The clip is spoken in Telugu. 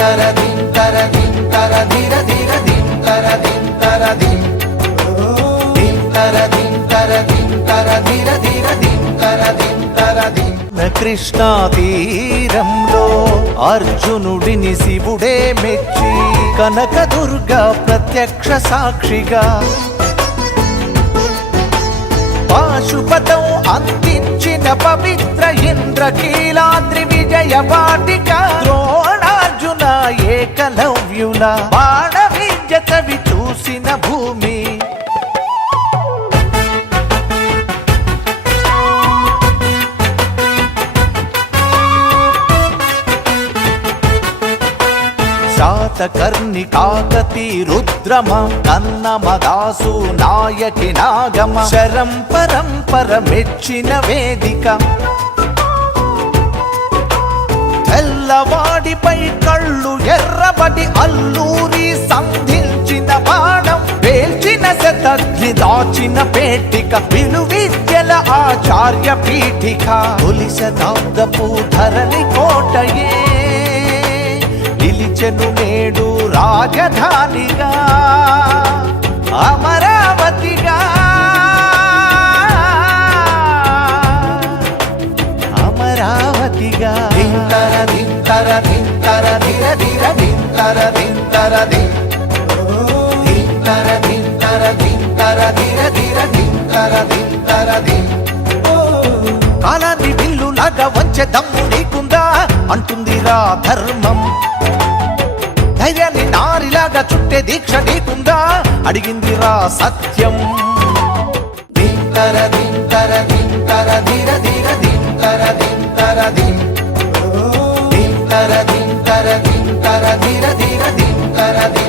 తర ధిం తర ధిం తర ధిర ధిర ధిం తర ధిం తర ధిం ధిం తర ధిం తర ధిం తర ధిర ధిర ధిం తర ధిం తర ధిం. కృష్ణా తీరంలో అర్జునుడిని శివుడే మెచ్చి కనకదుర్గ ప్రత్యక్ష సాక్షిగా పాశుపతం అందించిన పవిత్ర ఇంద్రకీలాద్రి విజయ వాటిక ద్రోణార్జున ఏకలవ్యుల బాణ విద్యతవి చూసిన భూమి. శాతకర్ణి కాకతి రుద్రమ కన్న మదాసు నాయకి నాగమ శరం పరంపర మెచ్చిన వేదిక తెల్లవాడిపై కళ్ళు ఎర్రబడి అల్లూరి సంధించిన బాణం పేల్చిన శతగ్ని దాచిన పేటిక విలువిద్యల ఆచార్య పీఠిక తొలి శతాబ్దపు ధరణి కోటయే నిలిచెను నేడు రాజధానిగా అమరావతిగా అమరావతిగా. ధిం తర ధిం తర ధిం తర ధిర ధిర ధిం తర ధిం తర ధిం ధిం తర ధిం తర ధిం తర ధిర ధిర ధిం తర ధిం తర ధిం. కాలాన్ని విల్లులాగా వంచె దమ్ము నీకుందా అంటుందిరా ధర్మం. ధైర్యాన్ని నారిలాగా చుట్టే దీక్ష నీకుందా అడిగిందిరా సత్యం. ధిం తర ధిం తర ధిం తర ధిర ధిర ధిం తర ధిం తర ధిం ధిం తర ధిం తర ధిం తర ధిర ధిర ధిం తర ధిం.